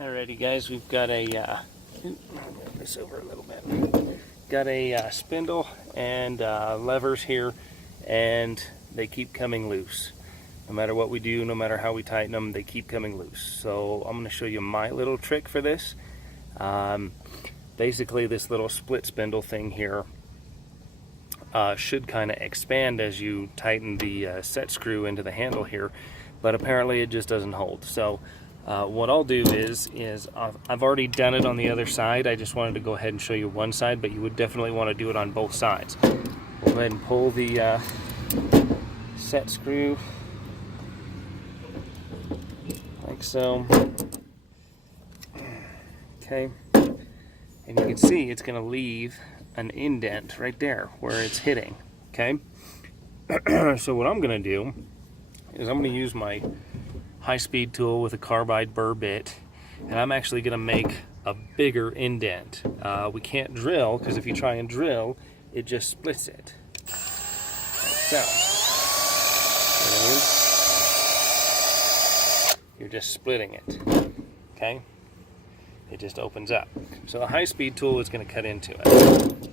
Alrighty guys, we've got a, move this over a little bit. Got a spindle and levers here, and they keep coming loose. No matter what we do, no matter how we tighten them, they keep coming loose. So I'm going to show you my little trick for this. Basically this little split spindle thing here should kind of expand as you tighten the set screw into the handle here, but apparently it just doesn't hold. So what I'll do is I've already done it on the other side. I just wanted to go ahead and show you one side, but you would definitely want to do it on both sides. We'll go ahead and pull the set screw like so. Okay, and you can see it's going to leave an indent right there where it's hitting. Okay, so what I'm going to do is I'm going to use my high-speed tool with a carbide burr bit, and I'm actually going to make a bigger indent. We can't drill, because if you try and drill, it just splits it. Like so. You're just splitting it. Okay? It just opens up. So a high-speed tool is going to cut into it.